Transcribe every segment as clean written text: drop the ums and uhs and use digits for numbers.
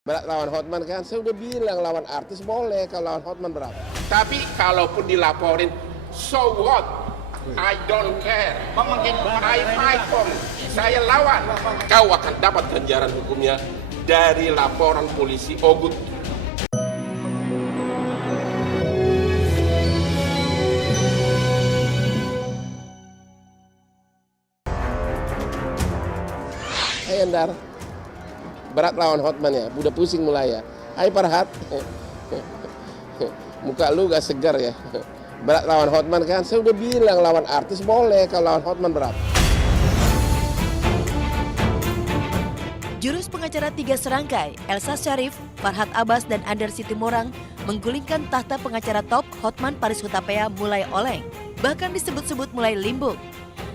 Berat lawan Hotman kan, saya udah bilang lawan artis boleh, kalau lawan Hotman berat. Tapi kalaupun dilaporin, so what? I don't care. I fight for it. Saya lawan. Kau akan dapat ganjaran hukumnya dari laporan polisi Ogut. Hai Andar, berat lawan Hotman ya, udah pusing mulai ya. Hai Farhat, muka lu gak segar ya. Berat lawan Hotman kan, saya udah bilang lawan artis boleh, kalau lawan Hotman berat. Jurus pengacara tiga serangkai, Elsa Sharif, Farhat Abbas, dan Andar Situmorang menggulingkan tahta pengacara top Hotman Paris Hutapea mulai oleng, bahkan disebut-sebut mulai limbung.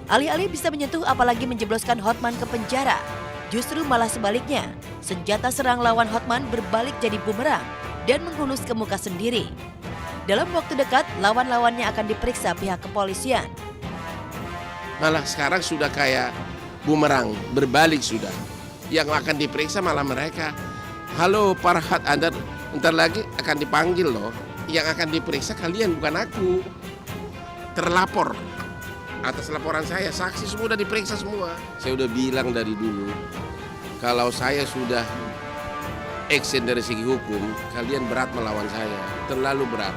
Alih-alih bisa menyentuh apalagi menjebloskan Hotman ke penjara, justru malah sebaliknya, senjata serang lawan Hotman berbalik jadi bumerang dan menghunus ke muka sendiri. Dalam waktu dekat, lawan-lawannya akan diperiksa pihak kepolisian. Malah sekarang sudah kayak bumerang, berbalik sudah. Yang akan diperiksa malah mereka. Halo Farhat, Anda ntar lagi akan dipanggil loh. Yang akan diperiksa kalian bukan aku. Terlapor atas laporan saya, saksi semua udah diperiksa semua. Saya udah bilang dari dulu, kalau saya sudah action dari segi hukum, kalian berat melawan saya, terlalu berat.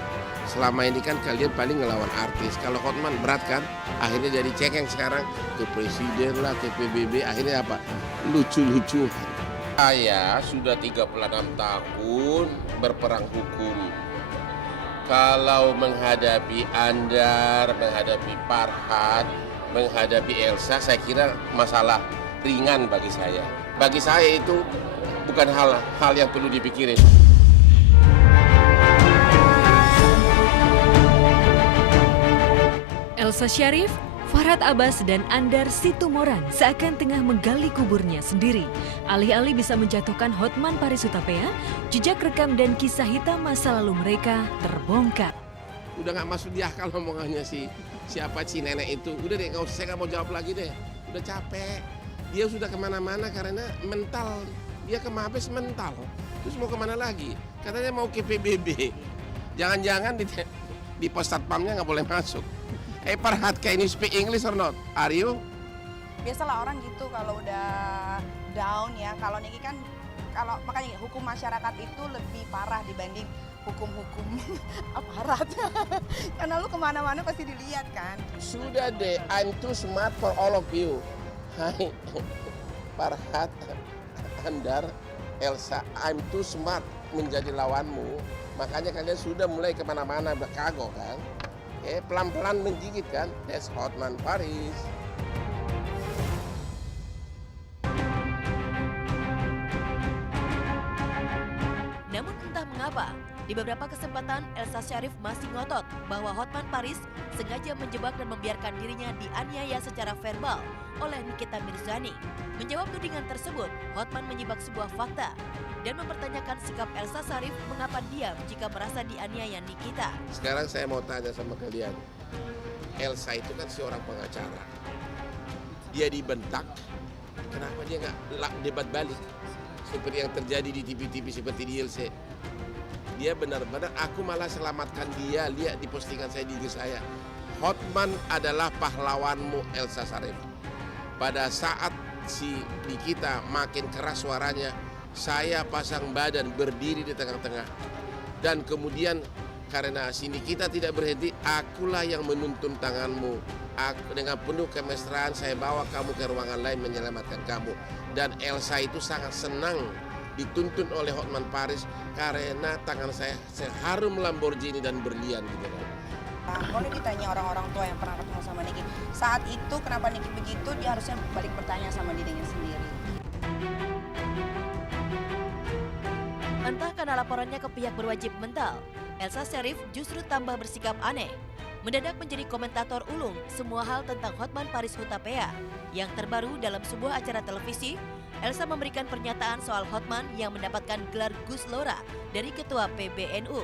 Selama ini kan kalian paling ngelawan artis. Kalau Hotman berat kan, akhirnya jadi cengeng sekarang ke presiden lah, ke PBB, akhirnya apa? Lucu-lucu. Saya sudah 36 tahun berperang hukum. Kalau menghadapi Andar, menghadapi Farhat, menghadapi Elsa, saya kira masalah ringan bagi saya. Bagi saya itu bukan hal yang perlu dipikirin. Elsa Sharif, Farhat Abbas, dan Andar Situmorang seakan tengah menggali kuburnya sendiri. Alih-alih bisa menjatuhkan Hotman Paris Hutapea, jejak rekam dan kisah hitam masa lalu mereka terbongkar. Udah gak masuk di akal omongannya siapa si nenek itu. Udah deh, saya gak mau jawab lagi deh. Udah capek. Dia sudah kemana-mana karena mental. Dia ke Mabes mental. Terus mau kemana lagi? Katanya mau ke PBB. Jangan-jangan di pos satpamnya gak boleh masuk. Farhat, can you speak English or not? Are you? Biasalah orang gitu kalau udah down ya. Kalau Niki kan, makanya hukum masyarakat itu lebih parah dibanding hukum-hukum aparat. Karena lu kemana-mana pasti dilihat kan. Sudah deh, I'm too smart for all of you. Hai, Farhat, Andar, Elsa, I'm too smart menjadi lawanmu. Makanya kalian sudah mulai kemana-mana berkagok kan. Pelan-pelan menggigit kan, that's Hotman Paris. Namun entah mengapa, di beberapa kesempatan Elsa Sharif masih ngotot bahwa Hotman Paris sengaja menjebak dan membiarkan dirinya dianiaya secara verbal oleh Nikita Mirzani. Menjawab tudingan tersebut, Hotman menyibak sebuah fakta dan mempertanyakan sikap Elsa Sharif mengapa diam jika merasa dianiaya Nikita. Sekarang saya mau tanya sama kalian, Elsa itu kan seorang pengacara. Dia dibentak, kenapa dia nggak debat balik? Seperti yang terjadi di TV-TV seperti di ILC. Dia benar-benar, aku malah selamatkan dia, lihat di postingan saya di IG saya. Hotman adalah pahlawanmu Elsa Sharif. Pada saat si Nikita makin keras suaranya, saya pasang badan berdiri di tengah-tengah. Dan kemudian karena si Nikita tidak berhenti, akulah yang menuntun tanganmu. Aku dengan penuh kemesraan saya bawa kamu ke ruangan lain menyelamatkan kamu. Dan Elsa itu sangat senang dituntun oleh Hotman Paris karena tangan saya harum Lamborghini dan berlian gitu kan. Boleh ditanya orang-orang tua yang pernah ketemu sama Niki, saat itu kenapa Niki begitu, dia harusnya balik bertanya sama dirinya sendiri. Entah karena laporannya ke pihak berwajib mental, Elsa Sharif justru tambah bersikap aneh. Mendadak menjadi komentator ulung semua hal tentang Hotman Paris Hutapea. Yang terbaru dalam sebuah acara televisi, Elsa memberikan pernyataan soal Hotman yang mendapatkan gelar Gus Lora dari Ketua PBNU.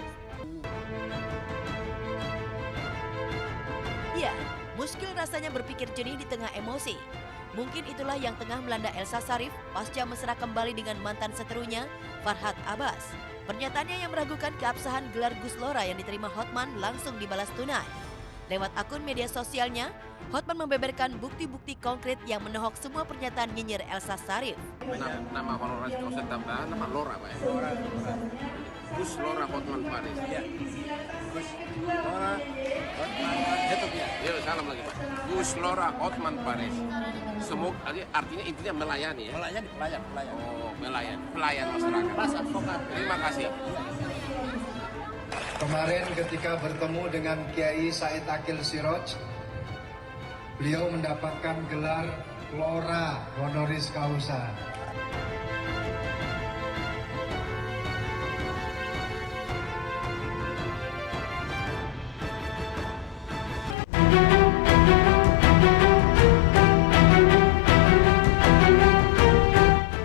Ya, muskil rasanya berpikir jernih di tengah emosi. Mungkin itulah yang tengah melanda Elsa Sharif pasca mesra kembali dengan mantan seterunya, Farhad Abbas. Pernyataannya yang meragukan keabsahan gelar Gus Lora yang diterima Hotman langsung dibalas tunai. Lewat akun media sosialnya, Hotman membeberkan bukti-bukti konkret yang menohok semua pernyataan nyinyir Elsa Sharif. Nama Lora kau saya tambah nama Lora Pak. Gus Lora Hotman Paris. Iya. Gus Lora Hotman YouTube ya. Yo, salam lagi Pak. Gus Lora Hotman Paris. Semoga artinya intinya melayani ya. Pelayan. Oh, pelayan masyarakat. Mas advokat. Terima kasih. Kemarin ketika bertemu dengan Kiai Said Akil Siroj, beliau mendapatkan gelar Lora honoris causa.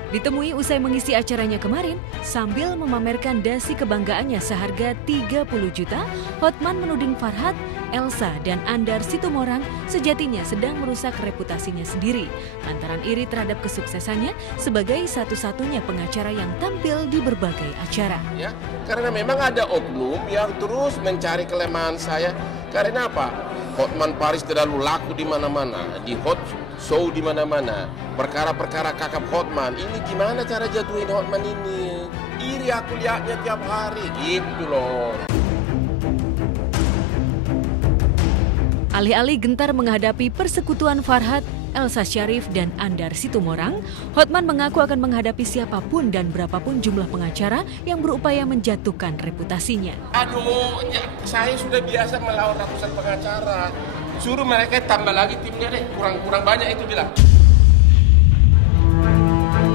Ditemui usai mengisi acaranya kemarin, sambil memamerkan dasi kebanggaannya seharga 30 juta, Hotman menuding Farhad, Elsa, dan Andar Situmorang sejatinya sedang merusak reputasinya sendiri lantaran iri terhadap kesuksesannya sebagai satu-satunya pengacara yang tampil di berbagai acara. Ya, karena memang ada oknum yang terus mencari kelemahan saya. Karena apa? Hotman Paris terlalu laku di mana-mana, di hot show di mana-mana. Perkara-perkara kakap Hotman, ini gimana cara jatuhin Hotman ini? Iri aku lihatnya tiap hari, gitu loh. Alih-alih gentar menghadapi persekutuan Farhad, Elsa Sharif, dan Andar Situmorang, Hotman mengaku akan menghadapi siapapun dan berapapun jumlah pengacara yang berupaya menjatuhkan reputasinya. Aduh, ya, saya sudah biasa melawan ratusan pengacara. Suruh mereka tambah lagi timnya deh, kurang banyak itu bilang.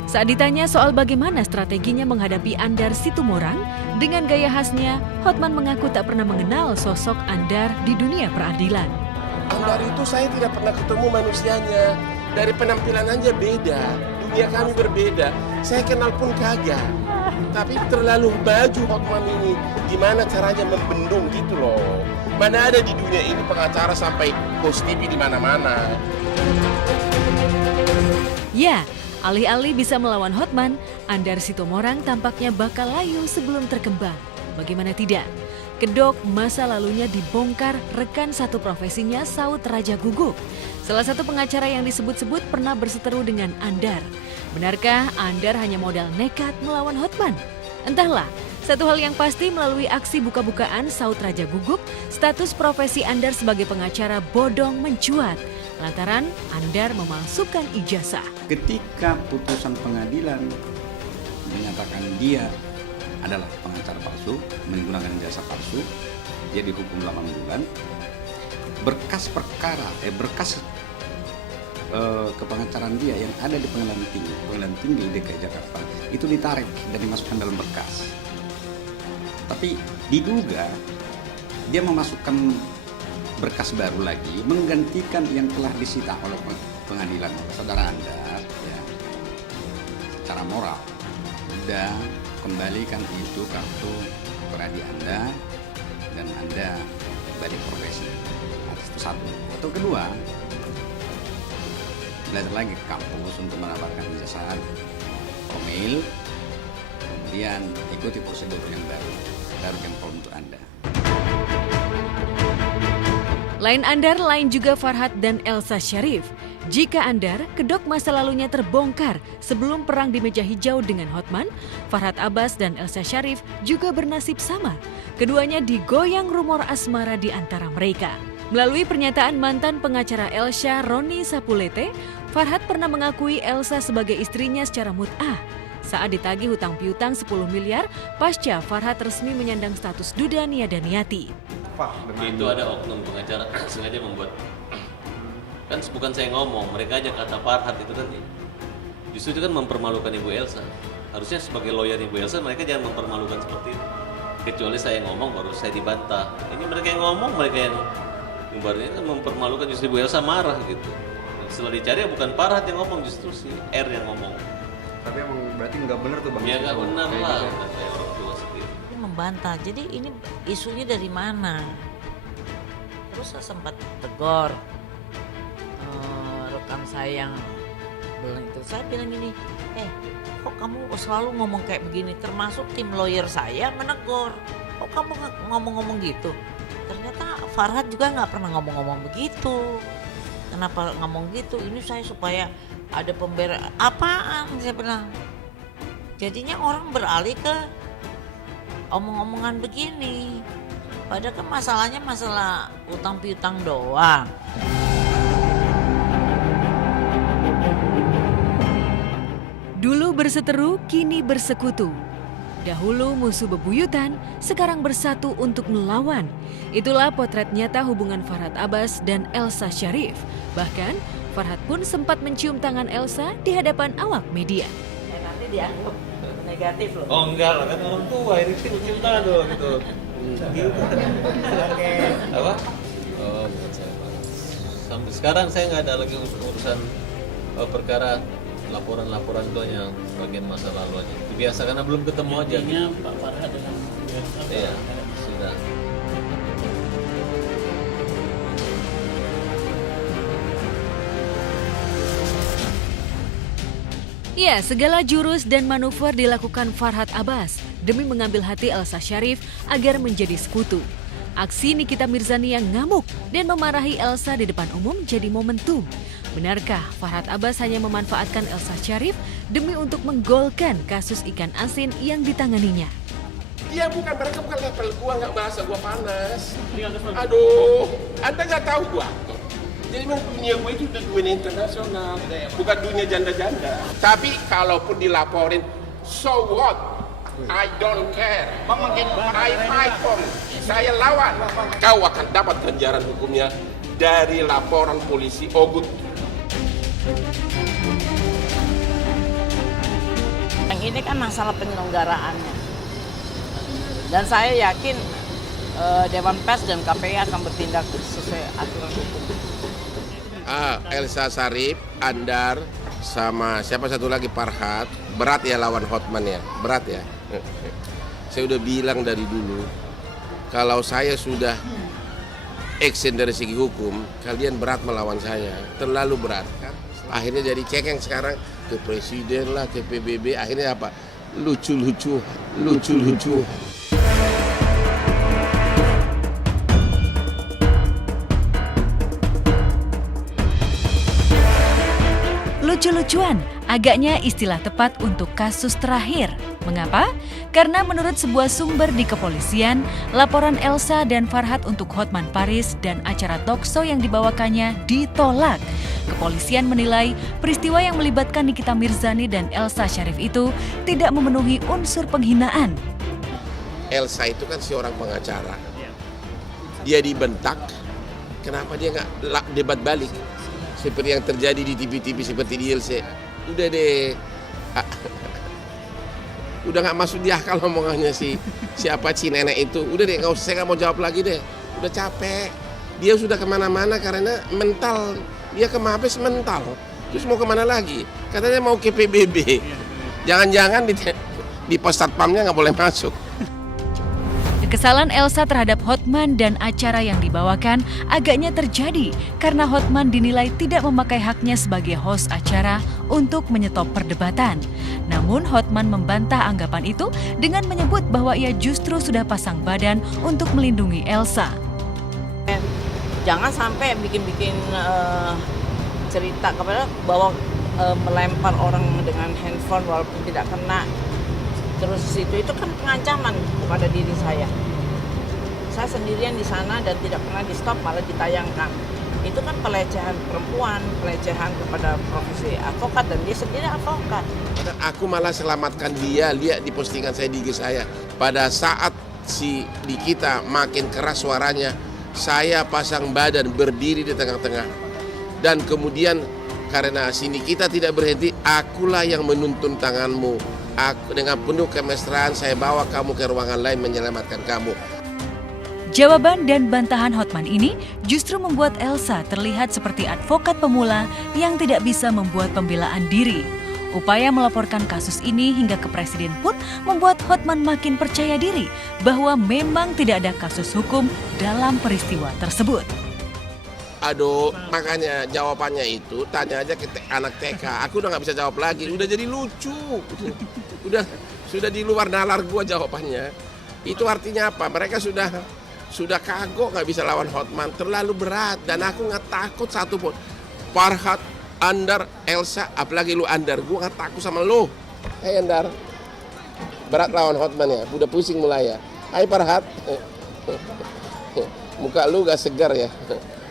Saat ditanya soal bagaimana strateginya menghadapi Andar Situmorang, dengan gaya khasnya, Hotman mengaku tak pernah mengenal sosok Andar di dunia peradilan. Andar itu saya tidak pernah ketemu manusianya. Dari penampilan aja beda, dunia kami berbeda. Saya kenal pun kagak. Tapi terlalu baju Hotman ini, gimana caranya membendung gitu loh. Mana ada di dunia ini pengacara sampai host TV di mana-mana. Ya, alih-alih bisa melawan Hotman, Andar Situmorang tampaknya bakal layu sebelum terkembang. Bagaimana tidak? Kedok masa lalunya dibongkar rekan satu profesinya Saud Raja Guguk. Salah satu pengacara yang disebut-sebut pernah berseteru dengan Andar. Benarkah Andar hanya modal nekat melawan Hotman? Entahlah, satu hal yang pasti melalui aksi buka-bukaan Saud Raja Guguk, status profesi Andar sebagai pengacara bodong mencuat. Lantaran Andar memalsukan ijazah. Ketika putusan pengadilan menyatakan dia adalah pengacara palsu, menggunakan jasa palsu, dia dihukum 8 bulan. Berkas perkara, kepengacaran dia yang ada di pengadilan tinggi DKI Jakarta itu ditarik dan dimasukkan dalam berkas. Tapi diduga dia memasukkan berkas baru lagi menggantikan yang telah disita oleh pengadilan saudara Anda ya, secara moral. Dan kembalikan itu kartu pradi Anda dan Anda balik profesi. Itu satu. Atau kedua, belajar lagi ke kampus untuk mendapatkan ijazah promil, kemudian ikuti prosedur yang baru form untuk Anda. Lain Andar, lain juga Farhad dan Elsa Sharif. Jika Andar, kedok masa lalunya terbongkar sebelum perang di meja hijau dengan Hotman, Farhad Abbas dan Elsa Sharif juga bernasib sama. Keduanya digoyang rumor asmara di antara mereka. Melalui pernyataan mantan pengacara Elsa, Roni Sapulete, Farhad pernah mengakui Elsa sebagai istrinya secara mut'ah. Saat ditagih hutang piutang 10 miliar, pasca Farhad resmi menyandang status duda Niada Niati. Itu ada oknum pengacara sengaja membuat, kan bukan saya ngomong, mereka aja kata Farhad itu kan justru itu kan mempermalukan Ibu Elsa. Harusnya sebagai lawyer Ibu Elsa mereka jangan mempermalukan seperti itu. Kecuali saya ngomong baru saya dibantah. Ini mereka yang ngomong, mereka yang ibaratnya kan mempermalukan, justru Ibu Elsa marah gitu. Setelah dicari bukan Farhad yang ngomong, justru si R yang ngomong. Tapi emang berarti nggak benar tuh Bang? Ya nggak benar lah, kayak orang tua sendiri. Membantah, jadi ini isunya dari mana? Terus saya sempat tegur rekan saya yang bilang itu. Saya bilang gini, kok kamu selalu ngomong kayak begini? Termasuk tim lawyer saya menegur. Kok kamu ngomong-ngomong gitu? Ternyata Farhad juga nggak pernah ngomong-ngomong begitu. Kenapa ngomong gitu? Ini saya supaya ada pembelaan. Apaan? Saya bilang. Jadinya orang beralih ke omong-omongan begini. Padahal kan masalahnya masalah utang piutang doang. Dulu berseteru, kini bersekutu. Dahulu musuh bebuyutan, sekarang bersatu untuk melawan. Itulah potret nyata hubungan Farhad Abbas dan Elsa Sharif. Bahkan, Farhad pun sempat mencium tangan Elsa di hadapan awak media. Nanti dianggap negatif loh. Oh enggak lah, kan orang tua ini cium tangan dong gitu. Apa? Oh bukan saya Pak. Sampai sekarang saya nggak ada lagi urusan perkara laporan-laporan itu yang bagian masa lalu aja. Biasa karena belum ketemu aja. Pak Farhad dengan Iya, sudah. Ya, segala jurus dan manuver dilakukan Farhad Abbas demi mengambil hati Elsa Sharif agar menjadi sekutu. Aksi Nikita Mirzani yang ngamuk dan memarahi Elsa di depan umum jadi momentum. Benarkah Farhad Abbas hanya memanfaatkan Elsa Sharif demi untuk menggolkan kasus ikan asin yang ditanganinya? Dia mereka bukan level gua, nggak bahasa gua panas. Aduh, Anda nggak tahu gua. Jadi memang dunia gue itu udah dunia internasional, bukan dunia janda-janda. Tapi kalaupun dilaporin, so what? I don't care. I fight for it. Saya lawan. Kau akan dapat ganjaran hukumnya dari laporan polisi Ogut. Yang ini kan masalah penyelenggaraannya. Dan saya yakin Dewan Pers dan KPI akan bertindak sesuai aturan hukum. Elsa Sharif, Andar, sama siapa satu lagi Farhad, berat ya lawan Hotman ya, berat ya. Saya udah bilang dari dulu, kalau saya sudah action dari segi hukum, kalian berat melawan saya, terlalu berat. Akhirnya jadi cekeng sekarang ke presiden lah, ke PBB, akhirnya apa? Lucu-lucu. Lucu-lucuan, agaknya istilah tepat untuk kasus terakhir. Mengapa? Karena menurut sebuah sumber di kepolisian, laporan Elsa dan Farhad untuk Hotman Paris dan acara talkshow yang dibawakannya ditolak. Kepolisian menilai peristiwa yang melibatkan Nikita Mirzani dan Elsa Sharif itu tidak memenuhi unsur penghinaan. Elsa itu kan seorang pengacara. Dia dibentak, kenapa dia nggak debat balik? Seperti yang terjadi di TV-TV seperti di ILC. Udah deh, udah nggak masuk di akal omongannya siapa nenek itu. Udah deh, saya nggak mau jawab lagi deh. Udah capek. Dia sudah kemana-mana karena mental. Dia ke Mabes mental. Terus mau kemana lagi? Katanya mau ke PBB. Jangan-jangan di pos satpamnya nggak boleh masuk. Kekesalan Elsa terhadap Hotman dan acara yang dibawakan agaknya terjadi karena Hotman dinilai tidak memakai haknya sebagai host acara untuk menyetop perdebatan. Namun Hotman membantah anggapan itu dengan menyebut bahwa ia justru sudah pasang badan untuk melindungi Elsa. Jangan sampai bikin-bikin cerita kepada bahwa melempar orang dengan handphone walaupun tidak kena. Terus itu kan pengancaman kepada diri saya. Saya sendirian di sana dan tidak pernah di stop, malah ditayangkan. Itu kan pelecehan perempuan, pelecehan kepada profesi advokat dan dia sendiri advokat. Aku malah selamatkan dia, lihat di postingan saya di IG saya. Pada saat si Nikita makin keras suaranya, saya pasang badan berdiri di tengah-tengah. Dan kemudian karena si Nikita tidak berhenti, akulah yang menuntun tanganmu. Aku dengan penuh kemesraan saya bawa kamu ke ruangan lain menyelamatkan kamu. Jawaban dan bantahan Hotman ini justru membuat Elsa terlihat seperti advokat pemula yang tidak bisa membuat pembelaan diri. Upaya melaporkan kasus ini hingga ke presiden pun membuat Hotman makin percaya diri bahwa memang tidak ada kasus hukum dalam peristiwa tersebut. Aduh, makanya jawabannya itu tanya aja ke anak TK. Aku udah nggak bisa jawab lagi, udah jadi lucu. Sudah di luar nalar gua jawabannya. Itu artinya apa? Mereka sudah kagok nggak bisa lawan Hotman, terlalu berat dan aku nggak takut satupun. Farhat, Andar, Elsa, apalagi lu Andar, gua nggak takut sama lu. Hai Andar, berat lawan Hotman ya, udah pusing mulai ya. Hai Farhat, muka lu gak segar ya.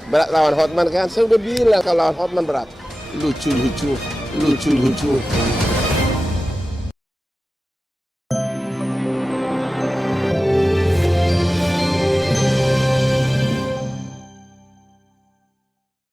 Berat lawan Hotman kan, saya udah bilang kalau lawan Hotman berat. Lucu.